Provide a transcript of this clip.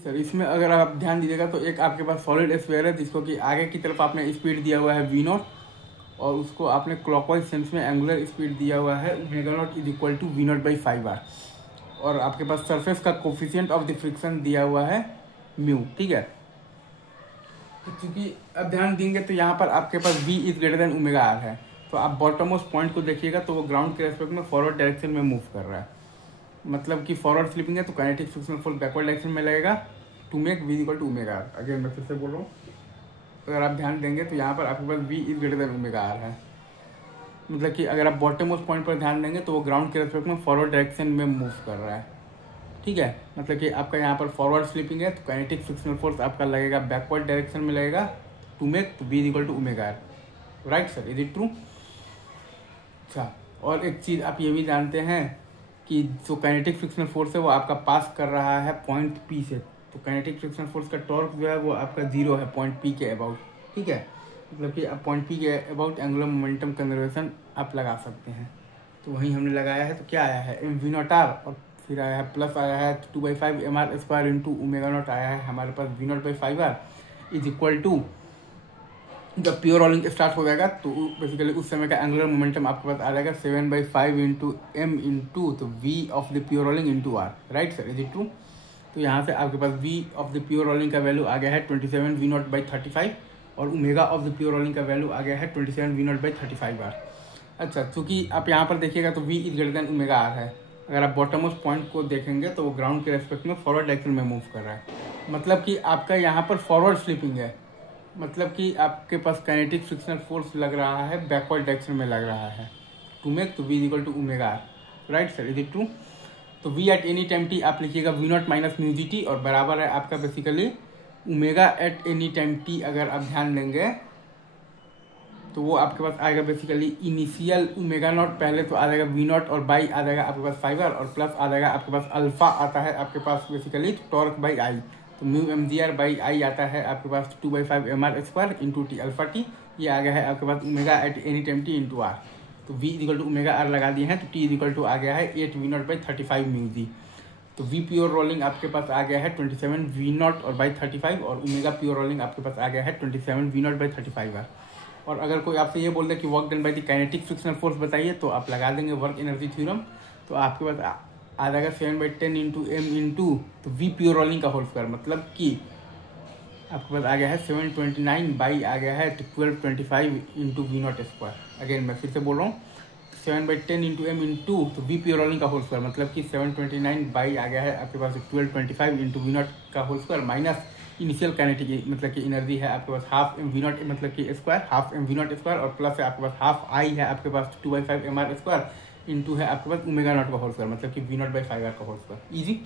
Sir इसमें अगर आप ध्यान दीजिएगा तो एक आपके पास सॉलिड स्फीयर है जिसको कि आगे की तरफ आपने स्पीड दिया हुआ है वी नॉट, और उसको आपने क्लॉकवाइज सेंस में एंगुलर स्पीड दिया हुआ है omega naught is equal to v naught by 5r, और आपके पास सरफेस का कोफिशिएंट ऑफ द फ्रिक्शन दिया हुआ है म्यू। ठीक है, तो चूंकि अब ध्यान देंगे तो यहाँ पर आपके पास v is greater than omega r है, तो आप बॉटम मोस्ट पॉइंट को देखिएगा तो वो ग्राउंड के रेस्पेक्ट में फॉरवर्ड डायरेक्शन में मूव कर रहा है, मतलब कि फॉरवर्ड स्लिपिंग है तो kinetic frictional force backward direction में लगेगा to make v equal to omega r. Again मैं फिर से बोल रहा हूँ, अगर आप ध्यान देंगे तो यहाँ पर आपके पास v is greater than omega r है, मतलब कि अगर आप बॉटम मोस्ट पॉइंट पर ध्यान देंगे तो वो ग्राउंड के रेस्पेक्ट में फॉरवर्ड डायरेक्शन में मूव कर रहा है। ठीक है, मतलब कि आपका यहाँ पर फॉरवर्ड स्लिपिंग है तो काइनेटिक फ्रिक्शनल फोर्स आपका लगेगा बैकवर्ड डायरेक्शन में लगेगा to make v equal to omega r. Right sir, is it true? अच्छा, और एक चीज़ आप ये भी जानते हैं कि जो काइनेटिक फ्रिक्शनल फोर्स है वो आपका पास कर रहा है पॉइंट पी से, तो काइनेटिक फ्रिक्शनल फोर्स का टॉर्क जो है वो आपका 0 है पॉइंट पी के अबाउट। ठीक है, मतलब कि आप पॉइंट पी के अबाउट एंगुलर मोमेंटम कंजर्वेशन आप लगा सकते हैं, तो वहीं हमने लगाया है। तो क्या आया है एम वी नॉट आर, और फिर आया है प्लस आया है 2/5 mr² इंटू ओमेगा नॉट आया है हमारे पास v naught by 5r is equal to, जब प्योर रोलिंग स्टार्ट हो जाएगा तो बेसिकली उस समय का एंगुलर मोमेंटम आपके पास आ जाएगा 7/5 इंटू एम इंटू तो v of the pure rolling into R. Right sir, is it true? तो यहाँ से आपके पास v of the pure rolling का वैल्यू आ गया है 27 वी नॉट बाई 35, और omega of the pure rolling का वैल्यू आ गया है 27 वी नॉट बाई 35r। अच्छा, चूंकि आप यहाँ पर देखिएगा तो v is greater than omega r है, अगर आप बॉटम मोस्ट पॉइंट को देखेंगे तो वो ग्राउंड के रेस्पेक्ट में फॉरवर्ड डायरेक्शन में मूव कर रहा है, मतलब कि आपका यहाँ पर फॉरवर्ड स्लिपिंग है, मतलब कि आपके पास काइनेटिक फ्रिक्शनल फोर्स लग रहा है बैकवर्ड डायरेक्शन में लग रहा है टू मेक तो v equal to omega r. Right sir, is it true? तो v at any time t आप लिखिएगा v naught minus mu g t, और बराबर है आपका basically omega at any time t। अगर आप ध्यान देंगे तो वो आपके पास आएगा बेसिकली इनिशियल ओमेगा नॉट, पहले तो आ जाएगा वी नॉट और बाई आ जाएगा आपके पास 5r, और प्लस आ जाएगा आपके पास अल्फा आता है आपके पास बेसिकली टॉर्क बाई आई, तो mu M G R by I आता है आपके पास 2/5 mr² into T alpha T, ये आ गया है आपके पास omega at any time T into R. तो v equal to omega R लगा दिए हैं तो t इक्वल टू आ गया है 8 we naught by 35 mu G. तो v प्योर रोलिंग आपके पास आ गया है 27 वी नॉट और बाई 35, और ओमेगा प्योर रोलिंग आपके पास आ गया है 27 वी नॉट बाई 35r। और अगर कोई आपसे ये बोल दे कि work done by the kinetic frictional force बताइए, तो आप लगा देंगे वर्क एनर्जी थ्योरम, तो आपके पास आ जाएगा 7/10 इंटू एम इंटू तो वी प्योर रोलिंग का होल स्क्वायर, मतलब कि आपके पास आ गया है 729 बाई आ गया है 1225 into v nought square. Again मैं फिर से बोल रहा हूँ 7/10 इंटू एम इंटू तो वी प्योर रोलिंग का होल स्क्वायर, मतलब कि 729 बाई आ गया है आपके पास 1225 इंटू वी नॉट का whole square minus initial kinetic मतलब कि एनर्जी है आपके पास हाफ एम वी नॉट मतलब कि square, half m v nought square, और प्लस है आपके पास हाफ आई है आपके पास 2/5 mr² इंटू है आपके पास ओमेगा नॉट का होल स्क्वायर, मतलब कि वी नॉट बाई 5r का होल स्क्वायर। इजी।